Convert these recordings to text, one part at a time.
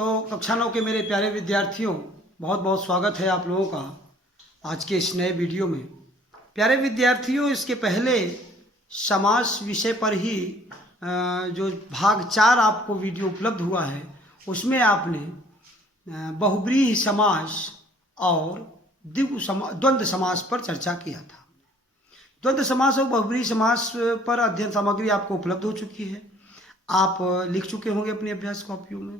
तो कक्षा 9 के मेरे प्यारे विद्यार्थियों, बहुत बहुत स्वागत है आप लोगों का आज के इस नए वीडियो में। प्यारे विद्यार्थियों, इसके पहले समास विषय पर ही जो भाग 4 आपको वीडियो उपलब्ध हुआ है, उसमें आपने बहुब्रीहि समास और द्वंद्व समास पर चर्चा किया था। द्वंद्व समास और बहुब्रीहि समास पर अध्ययन सामग्री आपको उपलब्ध हो चुकी है, आप लिख चुके होंगे अपनी अभ्यास कॉपियों में।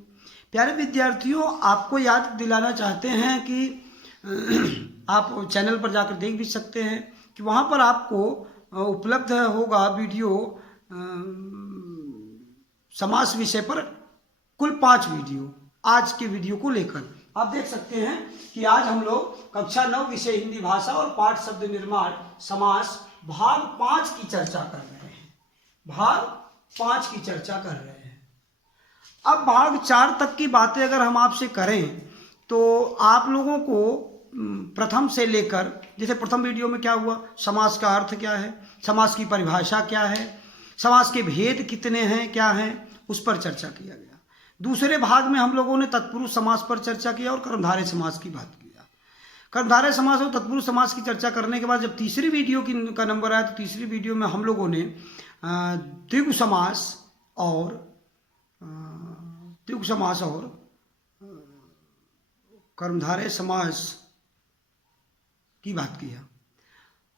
प्यारे विद्यार्थियों, आपको याद दिलाना चाहते हैं कि आप चैनल पर जाकर देख भी सकते हैं कि वहाँ पर आपको उपलब्ध होगा वीडियो समास विषय पर कुल 5 वीडियो। आज के वीडियो को लेकर आप देख सकते हैं कि आज हम लोग कक्षा 9 विषय हिंदी भाषा और पाठ शब्द निर्माण समास भाग 5 की चर्चा कर रहे हैं। भाग 5 की चर्चा कर रहे हैं। अब भाग 4 तक की बातें अगर हम आपसे करें तो आप लोगों को प्रथम से लेकर, जैसे प्रथम वीडियो में क्या हुआ, समास का अर्थ क्या है, समास की परिभाषा क्या है, समास के भेद कितने हैं, क्या हैं, उस पर चर्चा किया गया। दूसरे भाग में हम लोगों ने तत्पुरुष समास पर चर्चा किया और कर्मधारय समास की बात किया। कर्मधारय समास और तत्पुरुष समास की चर्चा करने के बाद जब तीसरी वीडियो का नंबर आया तो तीसरी वीडियो में हम लोगों ने द्विगु समास और कर्मधारय समास की बात किया।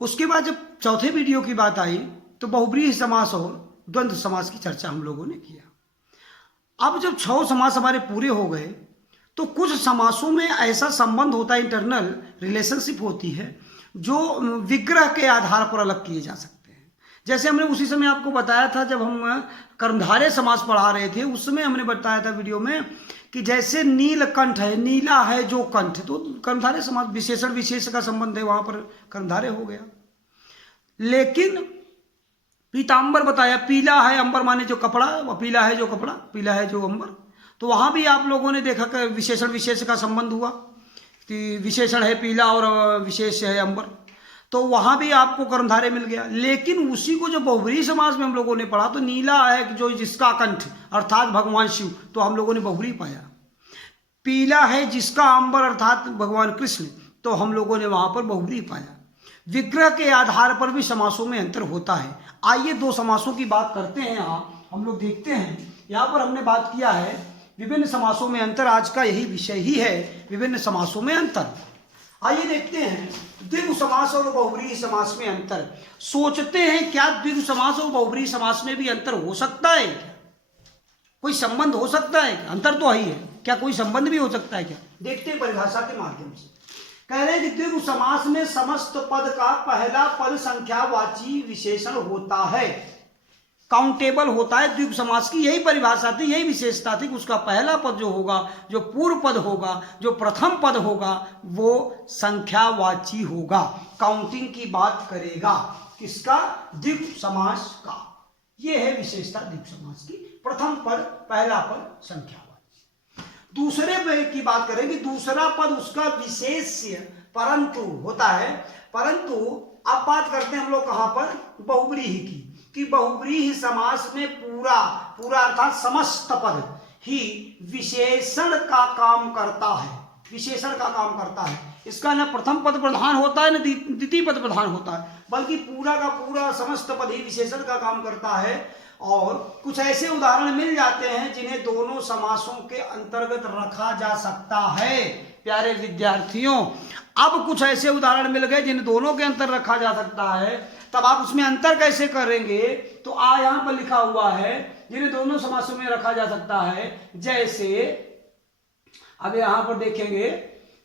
उसके बाद जब चौथे वीडियो की बात आई तो बहुब्रीहि समास और द्वंद्व समास की चर्चा हम लोगों ने किया। अब जब 6 समास हमारे पूरे हो गए तो कुछ समासों में ऐसा संबंध होता है, इंटरनल रिलेशनशिप होती है, जो विग्रह के आधार पर अलग किए जा सकते हैं। जैसे हमने उसी समय आपको बताया था जब हम कर्मधारय समास पढ़ा रहे थे, उस समय हमने बताया था वीडियो में कि जैसे नीलकंठ है, नीला है जो कंठ, तो कर्मधारय समास विशेषण विशेष का संबंध है, वहां पर कर्मधारय हो गया। लेकिन पीतांबर बताया, पीला है अंबर माने जो कपड़ा, पीला है जो कपड़ा, पीला है जो अंबर, तो वहां भी आप लोगों ने देखा कि विशेषण विशेष का संबंध हुआ कि विशेषण है पीला और विशेष है अंबर, तो वहां भी आपको कर्मधारय मिल गया। लेकिन उसी को जो बहुब्रीहि समास में हम लोगों ने पढ़ा तो नीला है जो जिसका कंठ अर्थात भगवान शिव, तो हम लोगों ने बहुब्रीहि पाया। पीला है जिसका अंबर अर्थात भगवान कृष्ण, तो हम लोगों ने वहां पर बहुब्रीहि पाया। विग्रह के आधार पर भी समासों में अंतर होता है। आइए 2 समासों की बात करते हैं। यहाँ हम लोग देखते हैं, यहाँ पर हमने बात किया है विभिन्न समासों में अंतर। आज का यही विषय ही है, विभिन्न समासों में अंतर। आइए देखते हैं द्विगु समास और बहुब्रीहि समास में अंतर। सोचते हैं क्या द्विगु समास और बहुब्रीहि समास में भी अंतर हो सकता है क्या? कोई संबंध हो सकता है? अंतर तो ही है, क्या कोई संबंध भी हो सकता है क्या? देखते हैं परिभाषा के माध्यम से। कह रहे हैं कि द्विगु समास में समस्त पद का पहला पद संख्यावाची विशेषण होता है, काउंटेबल होता है। द्विगु समास की यही परिभाषा थी, यही विशेषता थी कि उसका पहला पद जो होगा, जो पूर्व पद होगा, जो प्रथम पद होगा, वो संख्यावाची होगा, काउंटिंग की बात करेगा। किसका? द्विगु समास का। यह है विशेषता द्विगु समास की, प्रथम पद पहला पद संख्यावाची। दूसरे की बात करें कि दूसरा पद उसका विशेष्य परंतु होता है। परंतु अब बात करते हैं हम लोग कहां पर? बहुब्रीहि की, कि बहुब्रीहि समास में पूरा अर्थात समस्त पद ही विशेषण का काम करता है, विशेषण का काम करता है। इसका न प्रथम पद प्रधान होता है न द्वितीय पद प्रधान होता है, बल्कि पूरा का पूरा समस्त पद ही विशेषण का काम करता है। और कुछ ऐसे उदाहरण मिल जाते हैं जिन्हें दोनों समासों के अंतर्गत रखा जा सकता है। प्यारे विद्यार्थियों, अब कुछ ऐसे उदाहरण मिल गए जिन्हें दोनों के अंतर रखा जा सकता है, तब आप उसमें अंतर कैसे करेंगे? तो यहां पर लिखा हुआ है जिन्हें दोनों समासों में रखा जा सकता है। जैसे अब यहां पर देखेंगे,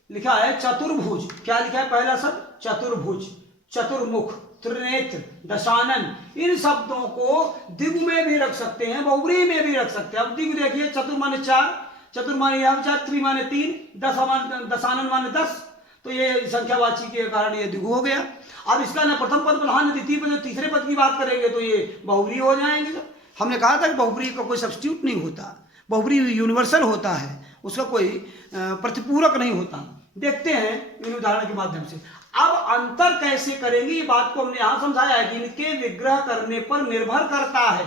लिखा है चतुर्भुज। क्या लिखा है? पहला शब्द चतुर्भुज, चतुर्मुख, त्रिनेत्र, दशानन। इन शब्दों को द्विगु में भी रख सकते हैं, बहुब्रीहि में भी रख सकते हैं। अब द्विगु देखिए, चतुर माने 4, चतुर माने 4, त्रि माने 3, दशानन माने 10, तो ये संख्यावाची के कारण ये द्विगु हो गया। अब इसका ना प्रथम पद प्रधान, द्वितीय पद, तीसरे पद की बात करेंगे तो ये बहुब्रीहि हो जाएंगे। हमने कहा था कि बहुब्रीहि का कोई सब्स्टिट्यूट नहीं होता, बहुब्रीहि यूनिवर्सल होता है, उसका कोई प्रतिपूरक नहीं होता। देखते हैं इन उदाहरण के माध्यम से। अब अंतर कैसे करेंगे, ये बात को हमने यहां समझाया है कि इनके विग्रह करने पर निर्भर करता है।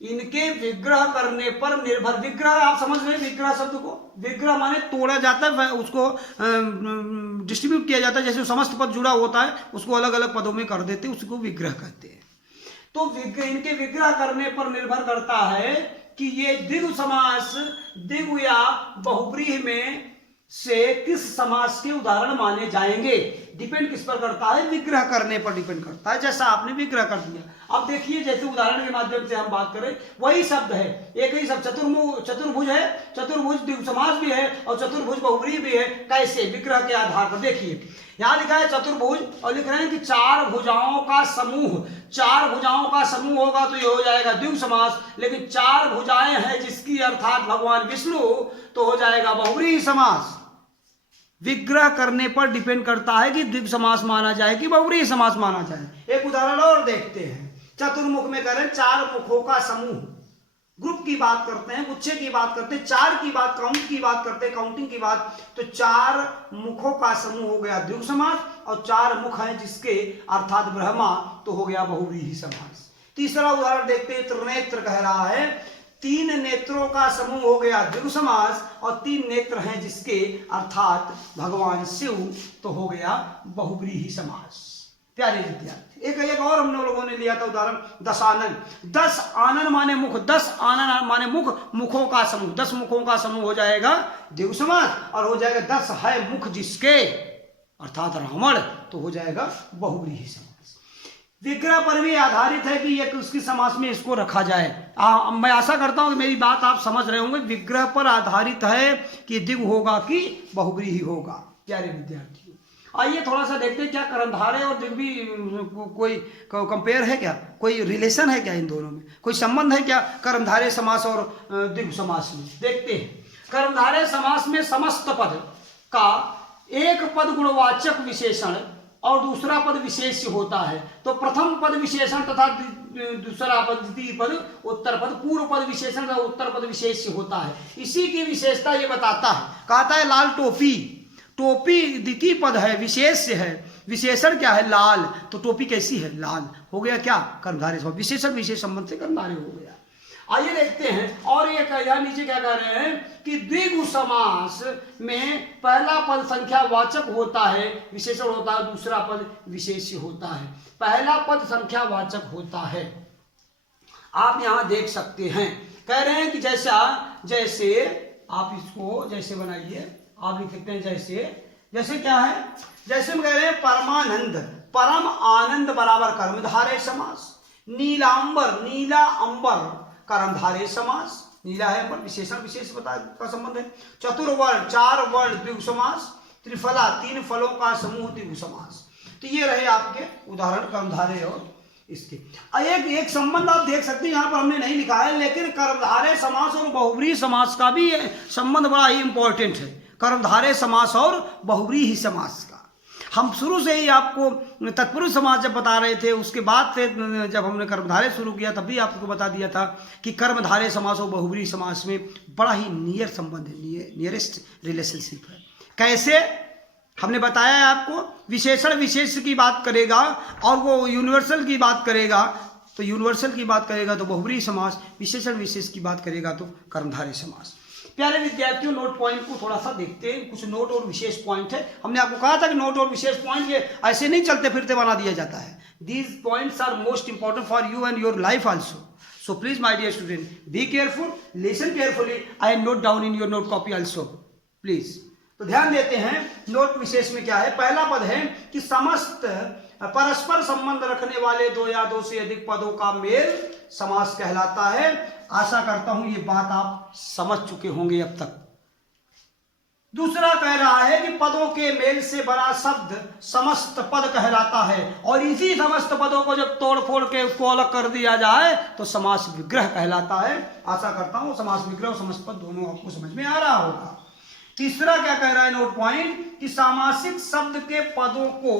इनके विग्रह करने पर निर्भर, विग्रह आप समझ रहे हैं विग्रह शब्द को, विग्रह माने तोड़ा जाता है, उसको डिस्ट्रीब्यूट किया जाता है, जैसे समस्त पद जुड़ा होता है उसको अलग अलग पदों में कर देते हैं, उसको विग्रह कहते हैं। तो इनके विग्रह करने पर निर्भर करता है कि ये द्विगु समास द्विगु या बहुव्रीहि में से किस समास के उदाहरण माने जाएंगे। डिपेंड किस पर करता है, विग्रह करने पर डिपेंड करता है। जैसा आपने विग्रह कर दिया, अब देखिए जैसे उदाहरण के माध्यम से हम बात करें, वही शब्द है, एक ही शब्द, चतुर्भुज है, चतुर्भुज द्विगु समास भी है और चतुर्भुज बहुव्रीहि भी है। कैसे? विग्रह के आधार पर। देखिए यहां लिखा है चतुर्भुज और लिख रहे हैं कि चार भुजाओं का समूह, चार भुजाओं का समूह होगा तो ये हो जाएगा द्विगु समास, लेकिन चार भुजाएं हैं जिसकी अर्थात भगवान विष्णु, तो हो जाएगा बहुव्रीहि समास। विग्रह करने पर डिपेंड करता है कि द्विगु समास माना जाए कि बहुव्रीहि समास माना जाए। एक उदाहरण और देखते हैं, चतुर्मुख में करें चार मुखों का समूह, ग्रुप की बात करते हैं, गुच्छे की बात करते हैं, चार की बात, काउंट की बात करते हैं, काउंटिंग की बात, तो चार मुखों का समूह हो गया द्विगु समास, और चार मुख हैं जिसके अर्थात ब्रह्मा, तो हो गया बहुव्रीहि समास। तीसरा उदाहरण देखते हैं, त्रिनेत्र कह रहा है, तीन नेत्रों का समूह हो गया द्विगु समास, और तीन नेत्र हैं जिसके अर्थात भगवान शिव, तो हो गया बहुव्रीहि समास। प्यारे विद्यार्थी, एक और हम लोगों ने लिया था उदाहरण, दशानन। 10 आनन माने मुख, 10 आनन माने मुख, मुखों का समूह, 10 मुखों का समूह हो जाएगा द्विगु समास, और हो जाएगा 10 है मुख जिसके अर्थात रावण, तो हो जाएगा बहुव्रीहि समास। विग्रह पर भी आधारित है कि एक उसकी समास में इसको रखा जाए। मैं आशा करता हूं कि मेरी बात आप समझ रहे होंगे, विग्रह पर आधारित है कि द्विगु होगा कि बहुव्रीहि होगा। प्यारे विद्यार्थियों, आइए थोड़ा सा देखते हैं क्या कर्मधारय और द्विगु कोई कंपेयर है क्या, कोई रिलेशन है क्या इन दोनों में, कोई संबंध है क्या कर्मधारय समास और द्विगु समास में। देखते हैं, कर्मधारय समास में समस्त पद का एक पद गुणवाचक विशेषण और दूसरा पद विशेष्य होता है। तो प्रथम पद विशेषण तथा दूसरा पद, द्वितीय पद, उत्तर पद, पूर्व पद विशेषण तथा उत्तर पद विशेष्य होता है। इसी की विशेषता ये बताता है, कहता है लाल टोपी, टोपी द्वितीय पद है, विशेष्य है, विशेषण क्या है, लाल, तो टोपी कैसी है, लाल, हो गया क्या कर्मधारय समास, विशेषण विशेष संबंध से कर्मधारय हो गया। आइए देखते हैं, और एक यहाँ नीचे क्या कह रहे हैं कि द्विगु समास में पहला पद संख्या वाचक होता है, विशेषण होता है, दूसरा पद विशेष्य होता है। पहला पद संख्या वाचक होता है, आप यहां देख सकते हैं, कह रहे हैं कि जैसे आप इसको जैसे बनाइए, आप लिख सकते हैं जैसे क्या है, जैसे हम कह रहे हैं परमानंद, परम आनंद बराबर कर्मधारय समास, नीलांबर, नीला अंबर कर्मधारय समास, नीला है पर विशेषण विशेष का संबंध है। चतुर्वर्ण, चार वर्ण द्विगु समास, त्रिफला, तीन फलों का समूह द्विगु समास। तो ये रहे आपके उदाहरण कर्मधारय और इसके। एक संबंध आप देख सकते हैं, यहाँ पर हमने नहीं लिखा है, लेकिन कर्मधारय समास और बहुव्रीहि समास का भी संबंध बड़ा ही इंपॉर्टेंट है, कर्मधारय समास और बहुव्रीहि समास का। हम शुरू से ही आपको तत्पुरुष समास जब बता रहे थे, उसके बाद से जब हमने कर्मधारय शुरू किया तब भी आपको बता दिया था कि कर्मधारय समास और बहुव्रीहि समास में बड़ा ही नियर संबंध है, नियरेस्ट रिलेशनशिप है। कैसे हमने बताया है आपको, विशेषण विशेष की बात करेगा और वो यूनिवर्सल की बात करेगा, तो यूनिवर्सल की बात करेगा तो बहुव्रीहि समास, विशेषण विशेष की बात करेगा तो कर्मधारय समास। प्यारे विद्यार्थियों, नोट पॉइंट को थोड़ा सा देखते हैं, कुछ नोट और विशेष पॉइंट है। हमने आपको कहा था कि नोट और विशेष पॉइंट ये ऐसे नहीं चलते फिरते बना दिया जाता है। These points are most important for you and your life also, so please my dear student, be careful, listen carefully, I note down in your note copy also please. तो ध्यान देते हैं, नोट विशेष में क्या है। पहला पद है कि समस्त परस्पर संबंध रखने वाले दो या दो से अधिक पदों का मेल समास कहलाता है। आशा करता हूं ये बात आप समझ चुके होंगे अब तक। दूसरा कह रहा है कि पदों के मेल से बना शब्द समस्त पद कहलाता है, और इसी समस्त पदों को जब तोड़ फोड़ के उसको अलग कर दिया जाए तो समास विग्रह कहलाता है। आशा करता हूं समास विग्रह और समस्त पद दोनों आपको समझ में आ रहा होगा। तीसरा क्या कह रहा है नोट पॉइंट, कि सामासिक शब्द के पदों को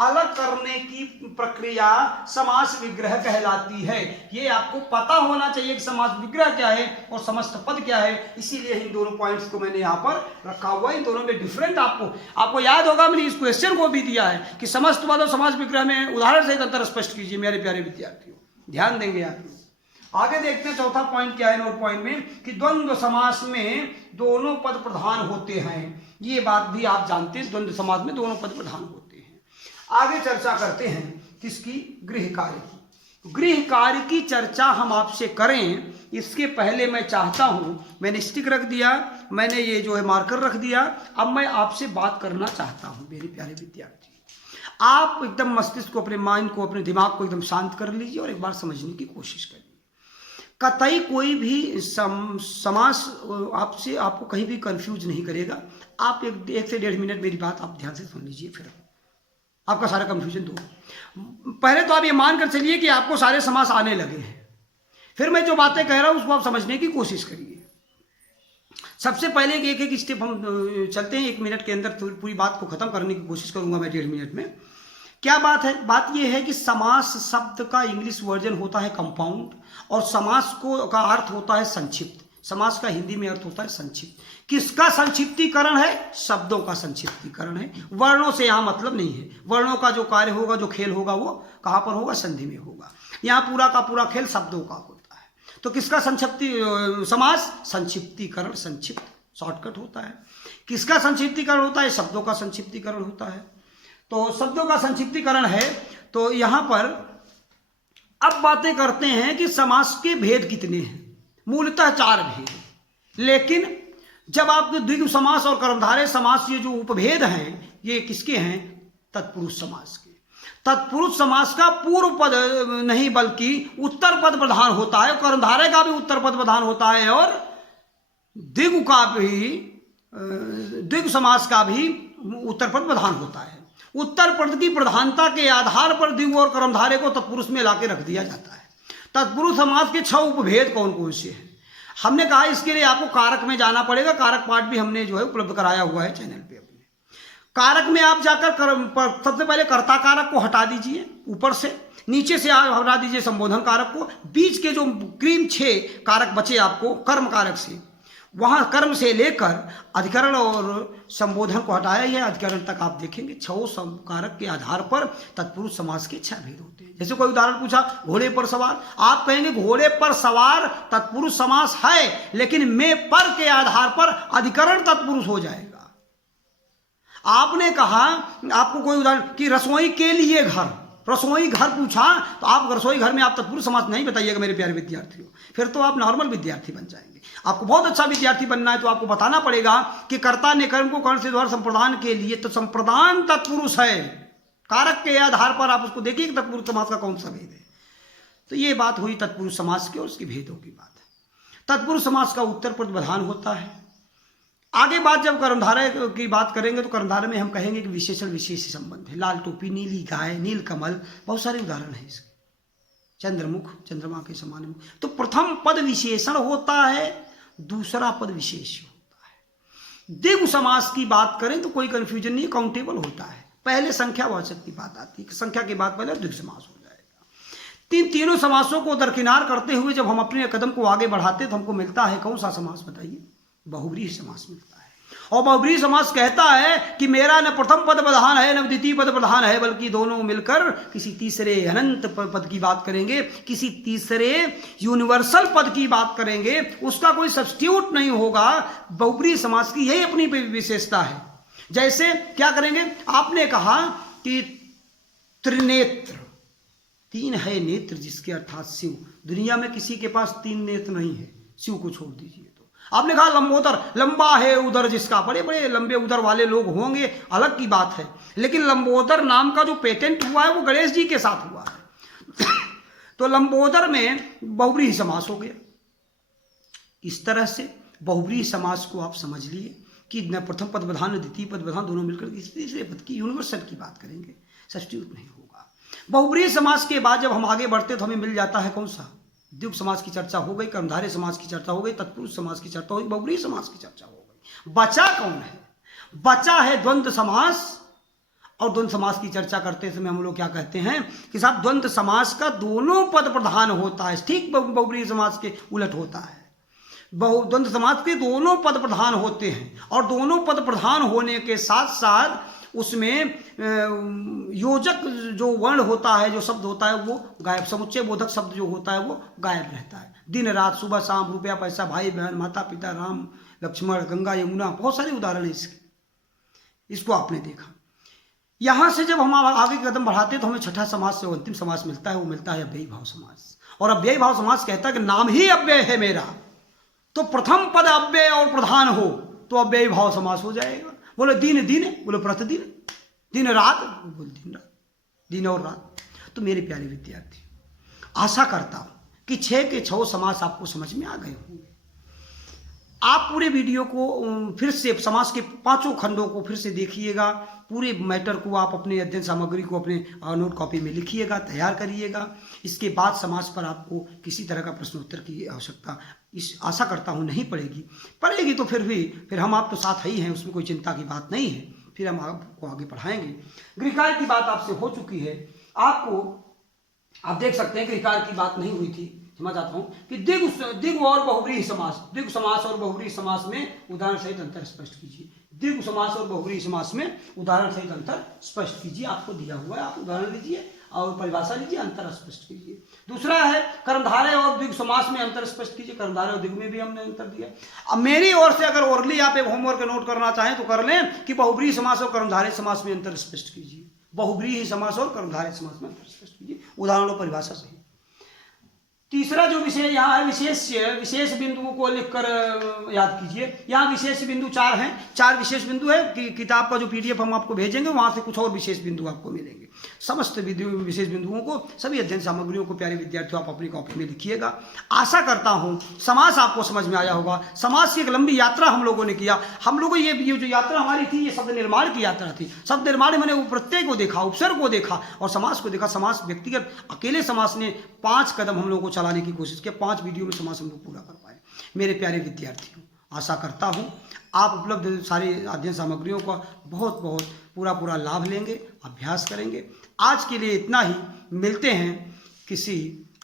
अलग करने की प्रक्रिया समास विग्रह कहलाती है। ये आपको पता होना चाहिए कि समास विग्रह क्या है और समस्त पद क्या है, इसीलिए इन दोनों पॉइंट्स को मैंने यहाँ पर रखा हुआ है। इन दोनों में डिफरेंट आपको याद होगा, मैंने इस क्वेश्चन को भी दिया है कि समस्त पद और समास विग्रह में उदाहरण से अंतर स्पष्ट कीजिए। मेरे प्यारे विद्यार्थियों, ध्यान देंगे आप। आगे देखते हैं चौथा पॉइंट क्या है नोट पॉइंट में, कि द्वंद्व समास में दोनों पद प्रधान होते हैं। ये बात भी आप जानते हैं, द्वंद्व समास में दोनों पद प्रधान होते हैं। आगे चर्चा करते हैं किसकी, गृह कार्य की। गृह कार्य की चर्चा हम आपसे करें, इसके पहले मैं चाहता हूं, मैंने स्टिक रख दिया, मैंने ये जो है मार्कर रख दिया, अब मैं आपसे बात करना चाहता हूं मेरे प्यारे विद्यार्थी। आप एकदम मस्तिष्क को, अपने माइंड को, अपने दिमाग को एकदम शांत कर लीजिए और एक बार समझने की कोशिश करिए। कतई कोई भी समास आपको कहीं भी कंफ्यूज नहीं करेगा। आप एक से 1.5 मिनट मेरी बात आप ध्यान से सुन लीजिए, फिर आपका सारा कंफ्यूजन दूर। पहले तो आप ये मान कर चलिए कि आपको सारे समास आने लगे हैं, फिर मैं जो बातें कह रहा हूं उसको आप समझने की कोशिश करिए। सबसे पहले एक एक स्टेप हम चलते हैं, 1 मिनट के अंदर पूरी बात को खत्म करने की कोशिश करूंगा मैं 1.5 मिनट में। क्या बात है, बात यह है कि समास शब्द का इंग्लिश वर्जन होता है कंपाउंड, और समास का अर्थ होता है संक्षिप्त। समास का हिंदी में अर्थ होता है संक्षिप्त। किसका संक्षिप्तीकरण है, शब्दों का संक्षिप्तीकरण है। वर्णों से यहां मतलब नहीं है, वर्णों का जो कार्य होगा, जो खेल होगा, वो कहां पर होगा, संधि में होगा। यहां पूरा का पूरा खेल शब्दों का होता है। तो किसका समास, संक्षिप्तीकरण, संक्षिप्त शॉर्टकट होता है। किसका संक्षिप्तीकरण होता है, शब्दों का संक्षिप्तीकरण होता है। तो शब्दों का संक्षिप्तीकरण है। तो यहां पर अब बातें करते हैं कि समास के भेद कितने हैं। मूलतः 4 भेद, लेकिन जब आपके द्विगु समास और कर्मधारय समास, ये जो उपभेद हैं, ये किसके हैं, तत्पुरुष समास के। तत्पुरुष समास का पूर्व पद नहीं बल्कि उत्तर पद प्रधान होता है, कर्मधारय का भी उत्तर पद प्रधान होता है, और द्विगु का भी, द्विगु समास का भी उत्तर पद प्रधान होता है। उत्तर पद की प्रधानता के आधार पर द्विगु और कर्मधारय को तत्पुरुष में लाके रख दिया जाता है। तत्पुरुष समास के 6 उपभेद कौन कौन से हैं, हमने कहा इसके लिए आपको कारक में जाना पड़ेगा। कारक पाठ भी हमने जो है उपलब्ध कराया हुआ है चैनल पे अपने। कारक में आप जाकर सबसे पहले कर्ता कारक को हटा दीजिए, ऊपर से नीचे से आप हटा दीजिए संबोधन कारक को। बीच के जो क्रीम 6 कारक बचे आपको कर्म कारक से, वहां कर्म से लेकर अधिकरण और संबोधन को हटाया, यह अधिकरण तक आप देखेंगे 6 कारक के आधार पर तत्पुरुष समास के 6 भेद होते हैं। जैसे कोई उदाहरण पूछा, घोड़े पर सवार, आप कहेंगे घोड़े पर सवार तत्पुरुष समास है, लेकिन में पर के आधार पर अधिकरण तत्पुरुष हो जाएगा। आपने कहा, आपको कोई उदाहरण कि रसोई के लिए घर, रसोई घर पूछा, तो आप रसोई घर में आप तत्पुरुष समास नहीं बताइएगा मेरे प्यारे विद्यार्थियों, फिर तो आप नॉर्मल विद्यार्थी बन जाएंगे। आपको बहुत अच्छा विद्यार्थी बनना है तो आपको बताना पड़ेगा कि कर्ता ने कर्म को कर्ण से द्वारा संप्रदान के लिए, तो संप्रदान तत्पुरुष है। कारक के आधार पर आप उसको देखिए कि तत्पुरुष समास का कौन सा भेद है। तो ये बात हुई तत्पुरुष समास की और उसके भेदों की बात है। तत्पुरुष समास का उत्तर पद प्रधान होता है। आगे बात जब कर्मधारय की बात करेंगे तो कर्मधारय में हम कहेंगे कि विशेषण विशेष संबंध है। लाल टोपी, नीली गाय, नील कमल, बहुत सारे उदाहरण हैं इसके। चंद्रमुख, चंद्रमा के समान मुख। तो प्रथम पद विशेषण होता है, दूसरा पद विशेष होता है। द्विगु समास की बात करें तो कोई कंफ्यूजन नहीं, काउंटेबल होता है। पहले संख्यावाचक की बात आती है, संख्या के बाद पहले द्विगु समास हो जाएगा। तीनों समासों को दरकिनार करते हुए जब हम अपने कदम को आगे बढ़ाते तो हमको मिलता है कौन सा समास बताइए, बहुव्रीहि समास मिलता है। और बहुव्रीहि समास कहता है कि मेरा न प्रथम पद प्रधान है न द्वितीय पद प्रधान है, बल्कि दोनों मिलकर किसी तीसरे अनंत पद की बात करेंगे, किसी तीसरे यूनिवर्सल पद की बात करेंगे, उसका कोई सब्स्टिट्यूट नहीं होगा। बहुव्रीहि समास की यही अपनी विशेषता है। जैसे क्या करेंगे, आपने कहा कि त्रिनेत्र, 3 है नेत्र जिसके अर्थात शिव। दुनिया में किसी के पास 3 नेत्र नहीं है, शिव को छोड़ दीजिए। आपने कहा लंबोदर, लंबा है उदर जिसका, बड़े बड़े लंबे उदर वाले लोग होंगे, अलग की बात है, लेकिन लंबोदर नाम का जो पेटेंट हुआ है वो गणेश जी के साथ हुआ है। तो लंबोदर में बहुव्रीहि समास हो गया। इस तरह से बहुव्रीहि समास को आप समझ लिए कि न प्रथम पद प्रधान न द्वितीय पद प्रधान, दोनों मिलकर तीसरे पद की यूनिवर्सल की बात करेंगे, सब्स्टिट्यूट नहीं होगा। बहुव्रीहि समास के बाद जब हम आगे बढ़ते तो हमें मिल जाता है कौन सा, द्विगु समास की चर्चा हो गई, कर्मधारय समास की चर्चा हो गई, तत्पुरुष समास की चर्चा हो गई, बहुव्रीहि समास की चर्चा हो गई। बचा कौन है, बचा है द्वंद्व समास। और द्वंद्व समास की चर्चा करते समय हम लोग क्या कहते हैं कि साहब द्वंद्व समास का दोनों पद प्रधान होता है, ठीक बहुव्रीहि समास के उलट होता है। बहुद्वंद समाज के दोनों पद प्रधान होते हैं, और दोनों पद प्रधान होने के साथ साथ उसमें योजक जो वर्ण होता है, जो शब्द होता है, वो गायब, समुच्चय बोधक शब्द जो होता है वो गायब रहता है। दिन रात, सुबह शाम, रुपया पैसा, भाई बहन, माता पिता, राम लक्ष्मण, गंगा यमुना, बहुत सारे उदाहरण है इसके। इसको आपने देखा। यहां से जब हम आगे कदम बढ़ाते हैं तो हमें छठा समाज से अंतिम समाज मिलता है, वो मिलता है अव्ययी भाव समाज। और अव्ययी भाव समाज कहता है कि नाम ही अव्यय है मेरा, तो प्रथम पद अव्यय और प्रधान हो तो अव्ययी भाव समास हो जाएगा। बोले दिन दिन, बोले प्रतिदिन, दिन रात, बोले दिन रात, दिन और रात। तो मेरे प्यारे विद्यार्थी, आशा करता हूं कि 6 के 6 समास आपको समझ में आ गए होंगे। आप पूरे वीडियो को फिर से, समास के 5 खंडों को फिर से देखिएगा। पूरे मैटर को आप अपने अध्ययन सामग्री को अपने नोट कॉपी में लिखिएगा, तैयार करिएगा। इसके बाद समास पर आपको किसी तरह का प्रश्नोत्तर की आवश्यकता, इस आशा करता हूँ, नहीं पड़ेगी तो फिर हम आप तो साथ ही हैं, उसमें कोई चिंता की बात नहीं है। फिर हम आपको आगे पढ़ाएंगे। गृहकार्य की बात आपसे हो चुकी है। आप देख सकते हैं कि गृहकार्य की बात नहीं हुई थी, समझ आता हूं कि द्विगु और बहुव्रीहि समास, द्विगु समास और बहुव्रीहि समास में उदाहरण सहित अंतर स्पष्ट कीजिए। द्विगु समास और बहुव्रीहि समास में उदाहरण सहित अंतर स्पष्ट कीजिए। आपको दिया हुआ है, आप उदाहरण लीजिए और परिभाषा लीजिए, अंतर स्पष्ट कीजिए। दूसरा है कर्मधारय और द्विगु समास में अंतर स्पष्ट कीजिए। कर्मधारय और द्विगु में भी हमने अंतर दिया। अब मेरी ओर से अगर ओरली आप एक होमवर्क नोट करना चाहें तो कर लें कि बहुव्रीहि समास और कर्मधारय समास में अंतर स्पष्ट कीजिए। बहुव्रीहि समास और कर्मधारय समास में अंतर स्पष्ट कीजिए, उदाहरण और परिभाषा सही। तीसरा जो विषय यहाँ है, विशेष बिंदुओं को लिखकर याद कीजिए। यहाँ विशेष बिंदु 4 हैं, 4 विशेष बिंदु है कि किताब का जो PDF हम आपको भेजेंगे वहां से कुछ और विशेष बिंदु आपको मिलेंगे। समस्त विशेष बिंदुओं को, सभी अध्ययन सामग्रियों को प्यारे विद्यार्थियों आप अपनी कॉपी में लिखिएगा। आशा करता हूँ समास आपको समझ में आया होगा। समास की एक लंबी यात्रा हम लोगों ने किया। हम लोगों ये जो यात्रा हमारी थी, ये शब्द निर्माण की यात्रा थी। शब्द निर्माण में मैंने प्रत्यय को देखा, उपसर्ग को देखा और समास को देखा। समास व्यक्तिगत अकेले समास ने 5 कदम हम लोगों को चलाने की कोशिश किया। 5 वीडियो में समास हम लोग पूरा कर पाए। मेरे प्यारे विद्यार्थियों, आशा करता हूं आप उपलब्ध सारी अध्ययन सामग्रियों का बहुत पूरा लाभ लेंगे, अभ्यास करेंगे। आज के लिए इतना ही। मिलते हैं किसी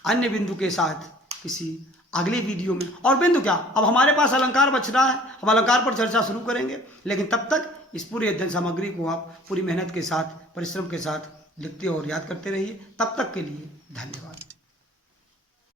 अन्य बिंदु के साथ किसी अगले वीडियो में। और बिंदु क्या, अब हमारे पास अलंकार बच रहा है, हम अलंकार पर चर्चा शुरू करेंगे। लेकिन तब तक इस पूरे अध्ययन सामग्री को आप पूरी मेहनत के साथ, परिश्रम के साथ लिखते और याद करते रहिए। तब तक के लिए धन्यवाद।